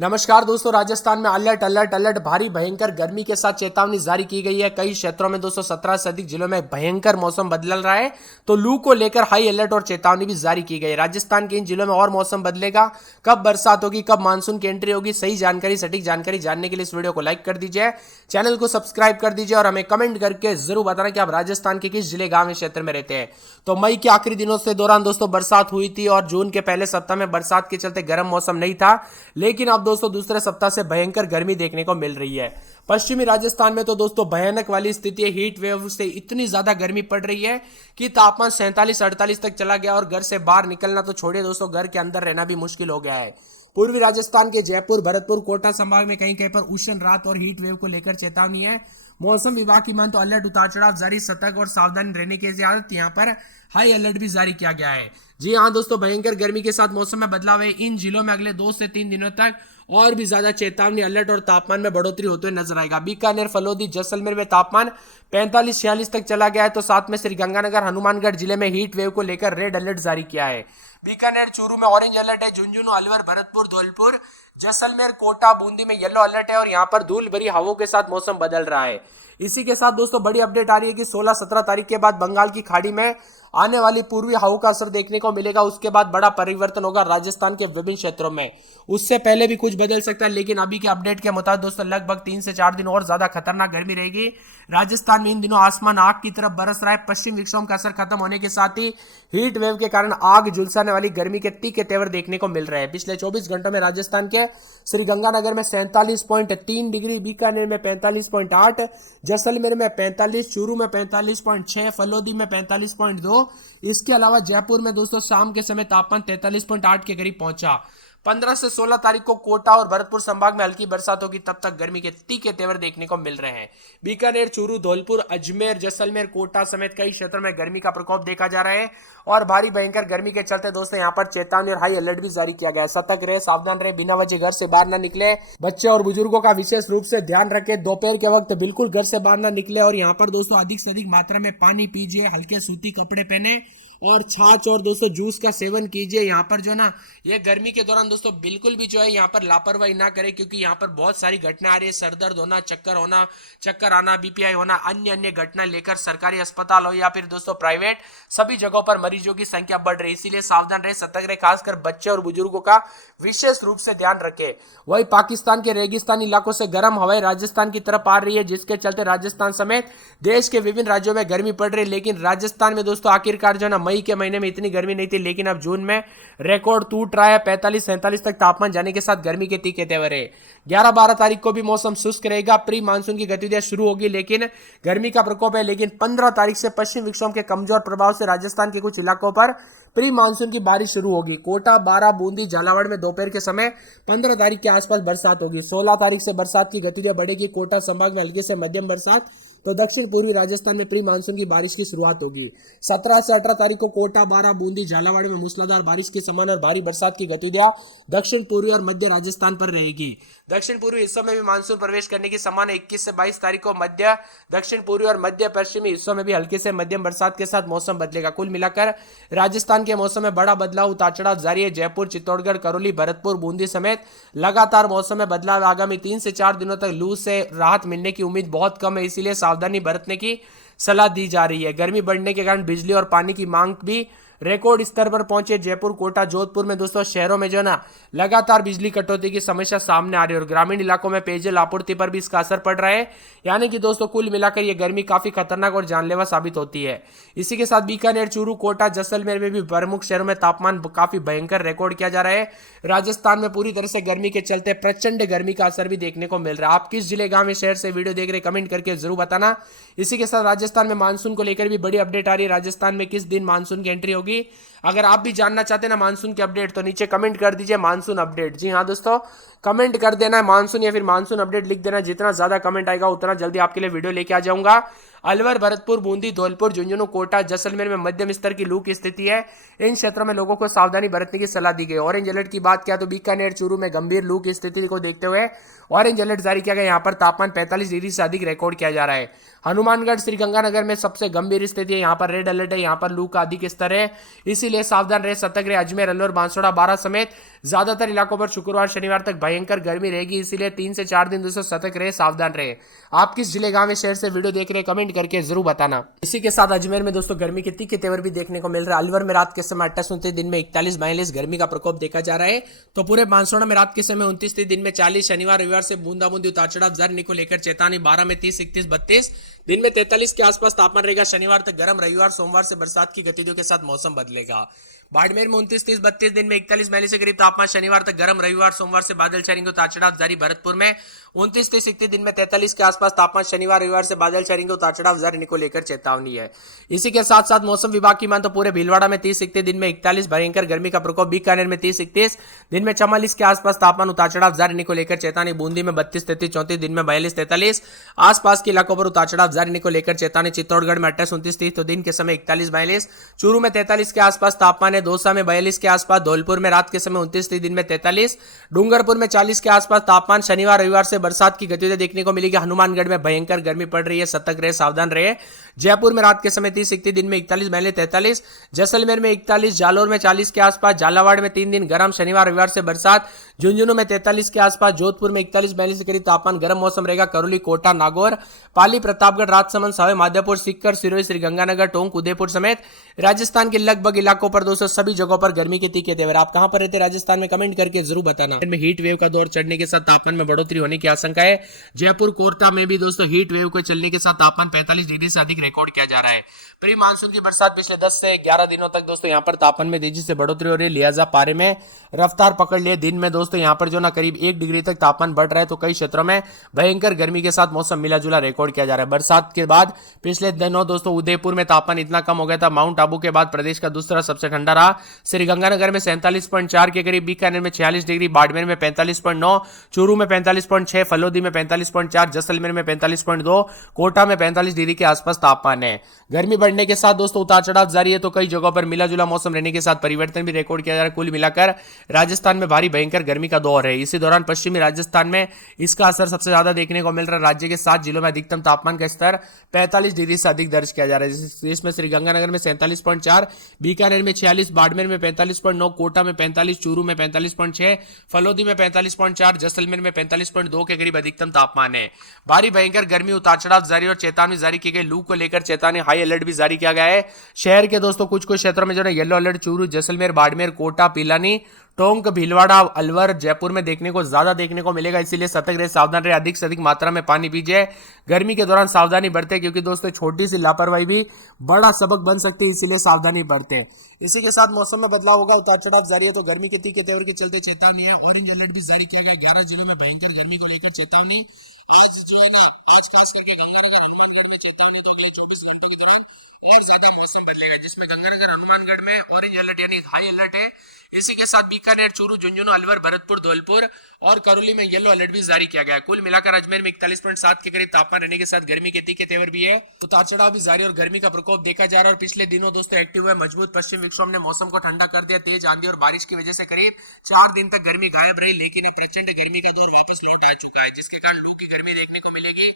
नमस्कार दोस्तों, राजस्थान में अलर्ट अलर्ट अलर्ट भारी भयंकर गर्मी के साथ चेतावनी जारी की गई है। कई क्षेत्रों में 217 से अधिक जिलों में भयंकर मौसम बदल रहा है, तो लू को लेकर हाई अलर्ट और चेतावनी भी जारी की गई है। राजस्थान के इन जिलों में और मौसम बदलेगा, कब बरसात होगी, कब मानसून की एंट्री होगी, सही जानकारी सटीक जानकारी जानने के लिए इस वीडियो को लाइक कर दीजिए, चैनल को सब्सक्राइब कर दीजिए और हमें कमेंट करके जरूर बताना कि आप राजस्थान के किस जिले, गांव, क्षेत्र में रहते हैं। तो मई के आखिरी दिनों से दौरान दोस्तों बरसात हुई थी और जून के पहले सप्ताह में बरसात के चलते गर्म मौसम नहीं था, लेकिन अब दोस्तों दूसरे सप्ताह से भयंकर गर्मी देखने को मिल रही है। पश्चिमी राजस्थान में तो दोस्तों भयानक वाली स्थिति है। हीट वेव से इतनी ज्यादा गर्मी पड़ रही है कि तापमान 47-48 तक चला गया और घर से बाहर निकलना तो छोड़िए दोस्तों, घर के अंदर रहना भी मुश्किल हो गया है। पूर्वी राजस्थान के जयपुर, भरतपुर, कोटा संभाग में कहीं कहीं पर उष्ण रात और हीट वेव को लेकर चेतावनी है। मौसम विभाग की मान तो अलर्ट, उतार चढ़ाव जारी, सतर्क और सावधान रहने की इजाजत। यहाँ पर हाई अलर्ट भी जारी किया गया है। जी हाँ दोस्तों, भयंकर गर्मी के साथ मौसम में बदलाव है। इन जिलों में अगले 2 से 3 दिनों तक और भी ज्यादा चेतावनी, अलर्ट और तापमान में बढ़ोतरी होते हुए नजर आएगा। बीकानेर, फलोदी, जैसलमेर में तापमान 45-46 तक चला गया है, तो साथ में श्रीगंगानगर, हनुमानगढ़ जिले में हीट वेव को लेकर रेड अलर्ट जारी किया है। बीकानेर, चूरू में ऑरेंज अलर्ट है। झुंझुनू, अलवर, भरतपुर, धौलपुर, जैसलमेर, कोटा, बूंदी में येलो अलर्ट है और यहाँ पर धूल भरी हवाओं के साथ मौसम बदल रहा है। इसी के साथ दोस्तों बड़ी अपडेट आ रही है कि 16-17 तारीख के बाद बंगाल की खाड़ी में आने वाली पूर्वी हवाओं का असर देखने को मिलेगा। उसके बाद बड़ा परिवर्तन होगा राजस्थान के विभिन्न क्षेत्रों में। उससे पहले भी कुछ बदल सकता है, लेकिन अभी के अपडेट के मुताबिक दोस्तों लगभग 3 से 4 दिन और ज्यादा खतरनाक गर्मी रहेगी। राजस्थान में इन दिनों आसमान आग की तरफ बरस रहा है। पश्चिम विक्षोभ का असर खत्म होने के साथ ही हीट वेव के कारण आग झुलसाने वाली गर्मी के तीखे तेवर देखने को मिल रहे हैं। पिछले 24 घंटों में राजस्थान के श्रीगंगानगर में 47.3 डिग्री, बीकानेर में 45.8, जैसलमेर में 45, चूरू में 45.6, फलोदी में 45.2। इसके अलावा जयपुर में दोस्तों शाम के समय तापमान 43.8 के करीब पहुंचा। 15 से 16 तारीख को कोटा और भरतपुर संभाग में हल्की बरसात होगी, तब तक गर्मी के तीखे तेवर देखने को मिल रहे हैं। बीकानेर, चूरू, धौलपुर, अजमेर, जैसलमेर, कोटा समेत कई क्षेत्रों में गर्मी का प्रकोप देखा जा रहा है और भारी भयंकर गर्मी के चलते दोस्तों यहाँ पर चेतावनी और हाई अलर्ट भी जारी किया गया है। सतर्क रहे, सावधान रहे, बिना वजह घर से बाहर न निकले। बच्चे और बुजुर्गों का विशेष रूप से ध्यान रखें। दोपहर के वक्त बिल्कुल घर से बाहर न निकले और यहाँ पर दोस्तों अधिक से अधिक मात्रा में पानी पीजिए, हल्के सूती कपड़े पहने और छाछ और दोस्तों जूस का सेवन कीजिए। यहाँ पर जो ना ये गर्मी के दौरान दोस्तों बिल्कुल भी जो है यहाँ पर लापरवाही ना करें, क्योंकि यहाँ पर बहुत सारी घटना आ रही है। सर दर्द होना, चक्कर आना, बीपीआई होना, अन्य अन्य घटना लेकर सरकारी अस्पताल हो या फिर दोस्तों प्राइवेट, सभी जगहों पर मरीजों की संख्या बढ़ रही है। इसीलिए सावधान रहे, सतर्क रहे, खासकर बच्चे और बुजुर्गों का विशेष रूप से ध्यान रखें। वही पाकिस्तान के रेगिस्तानी इलाकों से गर्म हवाएं राजस्थान की तरफ आ रही है, जिसके चलते राजस्थान समेत देश के विभिन्न राज्यों में गर्मी पड़ रही है। लेकिन राजस्थान में दोस्तों आखिरकार जो ना मई के महीने में इतनी गर्मी नहीं थी, लेकिन अब जून में रिकॉर्ड टूट रहा है। 45-47 तक तापमान जाने के साथ गर्मी के तीखे तेवर है। 11-12 तारीख को भी मौसम शुष्क रहेगा, प्री मानसून की गतिविधियां शुरू होगी, लेकिन गर्मी का प्रकोप है। लेकिन 15 तारीख से पश्चिम विक्षोभ के कमजोर प्रभाव से राजस्थान के कुछ इलाकों पर प्री मानसून की बारिश शुरू होगी। कोटा, बारां, बूंदी, झालावाड़ में दोपहर के समय 15 तारीख के आसपास बरसात होगी। 16 तारीख से बरसात की गतिविधियां बढ़ेगी। कोटा संभाग में हल्की से मध्यम बरसात, तो दक्षिण पूर्वी राजस्थान में प्री मानसून की बारिश की शुरुआत होगी। 17 से 18 तारीख को कोटा, बारां, बूंदी, झालावाड़ में मूसलाधार बारिश के समान और भारी बरसात की गतिविधियां दक्षिण पूर्वी और मध्य राजस्थान पर रहेगी। दक्षिण पूर्वी हिस्सों में भी मानसून प्रवेश करने की संभावना 21 से 22 तारीख को मध्य दक्षिण पूर्वी और मध्य पश्चिमी हिस्सों में भी हल्के से मध्यम बरसात के साथ मौसम बदलेगा। कुल मिलाकर राजस्थान के मौसम में बड़ा बदलाव, उतार चढ़ाव जारी है। जयपुर, चित्तौड़गढ़, करौली, भरतपुर, बूंदी समेत लगातार मौसम में बदलाव। आगामी 3 से 4 दिनों तक लू से राहत मिलने की उम्मीद बहुत कम है, इसीलिए सावधानी बरतने की सलाह दी जा रही है। गर्मी बढ़ने के कारण बिजली और पानी की मांग भी रिकॉर्ड स्तर पर पहुंचे। जयपुर, कोटा, जोधपुर में दोस्तों शहरों में जो ना लगातार बिजली कटौती की समस्या सामने आ रही है और ग्रामीण इलाकों में पेयजल आपूर्ति पर भी इसका असर पड़ रहा है। यानी कि दोस्तों कुल मिलाकर ये गर्मी काफी खतरनाक और जानलेवा साबित होती है। इसी के साथ बीकानेर, चूरू, कोटा, जैसलमेर में भी प्रमुख शहरों में तापमान काफी भयंकर रिकॉर्ड किया जा रहा है। राजस्थान में पूरी तरह से गर्मी के चलते प्रचंड गर्मी का असर भी देखने को मिल रहा है। आप किस जिले, गांव में, शहर से वीडियो देख रहे कमेंट करके जरूर बताना। इसी के साथ राजस्थान में मानसून को लेकर भी बड़ी अपडेट आ रही है। राजस्थान में किस दिन मानसून की एंट्री होगी, अगर आप भी जानना चाहते हैं ना मानसून की अपडेट, तो नीचे कमेंट कर दीजिए मानसून अपडेट। जी हाँ दोस्तों, कमेंट कर देना है मानसून या फिर मानसून अपडेट लिख देना। जितना ज्यादा कमेंट आएगा उतना जल्दी आपके लिए वीडियो लेके आ जाऊंगा। अलवर, भरतपुर, बूंदी, धौलपुर, झुंझुनू, कोटा, जैसलमेर में मध्यम स्तर की लू की स्थिति है। इन क्षेत्रों में लोगों को सावधानी बरतने की सलाह दी गई। ऑरेंज अलर्ट की बात किया तो बीकानेर, चूरू में गंभीर लू की स्थिति को देखते हुए ऑरेंज अलर्ट जारी किया गया। यहाँ पर तापमान 45 डिग्री से अधिक रिकॉर्ड किया जा रहा है। हनुमानगढ़, श्रीगंगानगर में सबसे गंभीर स्थिति है। यहाँ पर रेड अलर्ट है, यहाँ पर लू का अधिक स्तर है, इसीलिए सावधान रहे, सतर्क रहे। अजमेर, अलवर, बांसवाड़ा, बारां समेत ज्यादातर इलाकों पर शुक्रवार शनिवार तक भयंकर गर्मी रहेगी, इसीलिए 3 से 4 दिन दोस्तों सतर्क रहे, सावधान रहे। आप किस जिले, गांव, शहर से वीडियो देख रहे हैं कमेंट करके जरूर बताना। इसी के साथ अजमेर में दोस्तों गर्मी के तीखे तेवर भी देखने को मिल रहा है। अलवर में रात के समय 28-29, दिन में 41-42 गर्मी का प्रकोप देखा जा रहा है। तो पूरे बांसवाड़ा में रात के समय 29, दिन में 40, शनिवार रविवार से बूंदाबूंदी उतार चढ़ाव जारी को लेकर चेतावनी। 12 में 30, 31, 32, दिन में 43 के आसपास तापमान रहेगा। शनिवार तक गर्म, रविवार सोमवार से बरसात की गतिविधियों के साथ मौसम बदलेगा। बाड़मेर में 29, 30, 32, दिन में 41-42 के करीब तापमान। शनिवार तक गर्म, रविवार सोमवार से बादल छाएंगे, उतार चढ़ाव जारी। भरतपुर में 29, 30, 31, दिन में 43 के आसपास तापमान। शनिवार रविवार से बादल छाएंगे, उतार चढ़ाव जारी को लेकर चेतावनी है। इसी के साथ साथ मौसम विभाग की मान तो पूरे भीलवाड़ा में 30, 31, दिन में 41 भयंकर गर्मी का प्रकोप। बीकानेर में 30, 31, दिन में 44 के आसपास तापमान, उतार चढ़ाव जारी को लेकर चेतावनी। बूंदी में 32, 33, 34, दिन में 42, 43 आसपास के इलाकों पर उतार चढ़ाव जारी को लेकर चेतावनी। चित्तौड़गढ़ में 28, 29, 30, तो दिन के समय 41, 42, चूरू में 43 के आसपास तापमान है। दौसा में 42 के आसपास, धौलपुर में रात के समय 29, 30, दिन में 43, डूंगरपुर में 40 के आसपास तापमान। शनिवार रविवार से बरसात की गतिविधि देखने को मिलेगी। हनुमानगढ़ में भयंकर गर्मी पड़ रही है, सतर्क रहे, सावधान रहे। जयपुर में रात के समय 30, 31, दिन में 41, 42, 43, जैसलमेर में 41, जालोर में 40 के आसपास, झालावाड़ में 3 दिन गर्म, शनिवार रविवार से बरसात। झुंझुनू में 43 के आसपास, जोधपुर में 41, 42 के करीब तापमान, गर्म मौसम रहेगा। करौली, कोटा, नागौर, पाली, प्रतापगढ़, राजसमंद, सावे माधोपुर, सीकर, सिरोही, श्रीगंगानगर, टोंक, उदयपुर समेत राजस्थान के लगभग इलाकों पर दोस्तों सभी जगहों पर गर्मी के तीखे तेवर। आप कहां पर रहते हैं राजस्थान में कमेंट करके जरूर बताना। हीट वेव का दौर चढ़ने के साथ तापमान में बढ़ोतरी होने की आशंका है। जयपुर, कोरटा में भी दोस्तों हीट वेव को चलने के साथ तापमान 45 डिग्री से अधिक रिकॉर्ड किया जा रहा है। प्री मानसून की बरसात पिछले 10 से 11 दिनों तक दोस्तों यहां पर तापमान में तेजी से बढ़ोतरी हो रही है, लिहाजा पारे में रफ्तार पकड़ लिए। दिन में दोस्तों यहां पर जो ना करीब 1 डिग्री तक तापमान बढ़ रहा है, तो कई क्षेत्रों में भयंकर गर्मी के साथ मौसम मिला जुला रिकॉर्ड किया जा रहा है। बरसात के बाद पिछले दिनों दोस्तों उदयपुर में तापमान इतना कम हो गया था। माउंट आबू के बाद प्रदेश का दूसरा सबसे ठंडा रहा। श्रीगंगानगर में 47.4 के करीब, बीकानेर में 46 डिग्री, बाड़मेर में 45.9, चूरू में 45.6, फलोदी में 45.4, जैसलमेर में 45.2, कोटा में 45 डिग्री के आसपास तापमान है। गर्मी बढ़ने के साथ दोस्तों उतार चढ़ाव जारी है, तो कई जगहों पर मिला जुला मौसम रहने के साथ परिवर्तन भी रिकॉर्ड किया जा रहा है। कुल मिलाकर राजस्थान में भारी भयंकर गर्मी का दौर है। इसी दौरान पश्चिमी राजस्थान में इसका असर सबसे ज्यादा देखने को मिल रहा है। राज्य के 7 जिलों में अधिकतम तापमान का स्तर 45 डिग्री से अधिक दर्ज किया जा रहा है। इसमें श्रीगंगानगर में 47.4, बीकानेर में 46, बाड़मेर में 45.9, कोटा में 45, चूरू में 45.6, फलोदी में 45.4, जैसलमेर में 45.2 के करीब अधिकतम तापमान है। भारी भयंकर गर्मी, उतार चढ़ाव जारी और चेतावनी जारी की गई। लू को लेकर चेतावनी, हाई अलर्ट भी जारी किया गया है। शहर के दोस्तों कुछ क्षेत्रों में जो है येलो अलर्ट चूरू, जैसलमेर, बाड़मेर, कोटा, पिलानी, टोंक, भीलवाड़ा, अलवर, जयपुर में देखने को ज्यादा देखने को मिलेगा, इसीलिए सतर्क रहे, सावधान रहे, अधिक से अधिक मात्रा में पानी पीजिए। गर्मी के दौरान सावधानी बरते, क्योंकि दोस्तों छोटी सी लापरवाही भी बड़ा सबक बन सकती है, इसीलिए सावधानी बरते। इसी के साथ मौसम में बदलाव होगा, उतार चढ़ाव जारी है, तो गर्मी के तीखे तेवर के चलते चेतावनी है। ऑरेंज अलर्ट भी जारी किया गया 11 जिलों में भयंकर गर्मी को लेकर चेतावनी। आज जो है ना, आज खास करके गंगानगर, हनुमानगढ़ में चेतावनी तो 24 घंटों के दौरान और ज्यादा मौसम बदलेगा, जिसमें गंगानगर, हनुमानगढ़ में ऑरेंज अलर्ट यानी हाई अलर्ट है। इसी के साथ बीकानेर, चूरू, झुंझुनू, अलवर, भरतपुर, धौलपुर और करौली में येलो अलर्ट भी जारी किया गया है। कुल मिलाकर अजमेर में 41.7 के करीब तापमान रहने के साथ गर्मी के तीखे तेवर भी है, उतार चढ़ाव भी जारी और गर्मी का प्रकोप देखा जा रहा है। और पिछले दिनों दोस्तों एक्टिव हुए मजबूत पश्चिम विक्षोभ ने मौसम को ठंडा कर दिया। तेज आंधी और बारिश की वजह से करीब 4 दिन तक गर्मी गायब रही, लेकिन प्रचंड गर्मी का दौर वापस लौट आ चुका है, जिसके कारण लू की गर्मी देखने को मिलेगी।